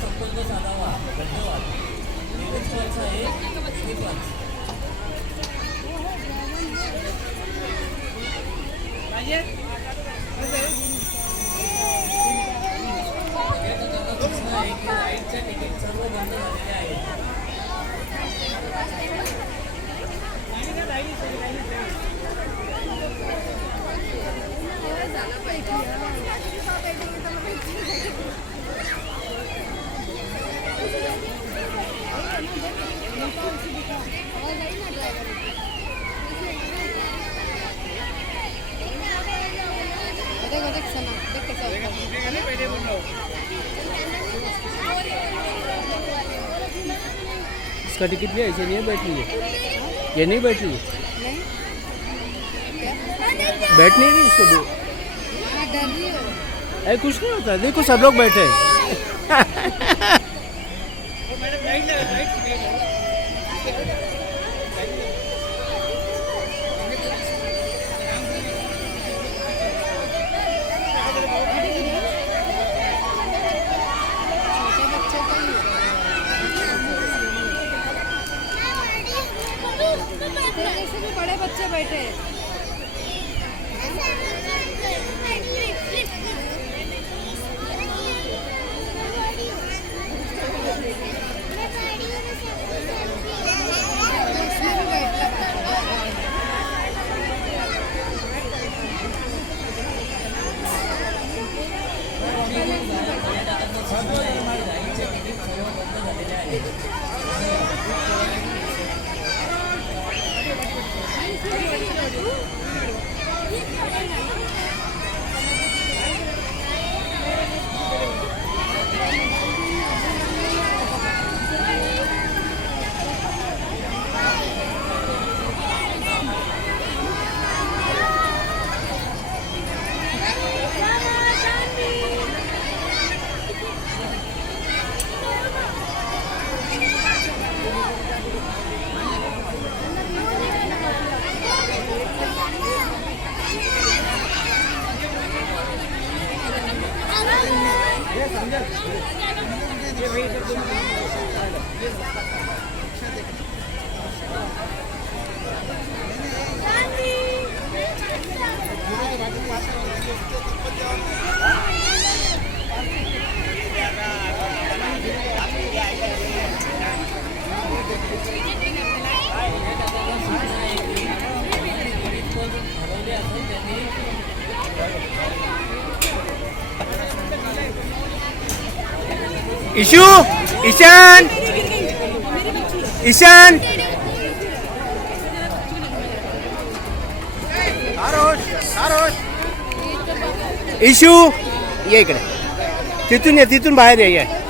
संपर्क साधावा. धन्यवाद. राईडच्या तिकीट सर्व बंद झालेले आहेत. इसका टिकट भी ऐसे नहीं बैठ रही है, ये नहीं बैठ रही है, बैठ नहीं रही इसको भी। अरे कुछ नहीं होता, देखो सब लोग बैठे हैं। बड़े बच्चे बैठे इशू, ईशान, ईशान, इशू ये इकडे, तिथून बाहेर ये.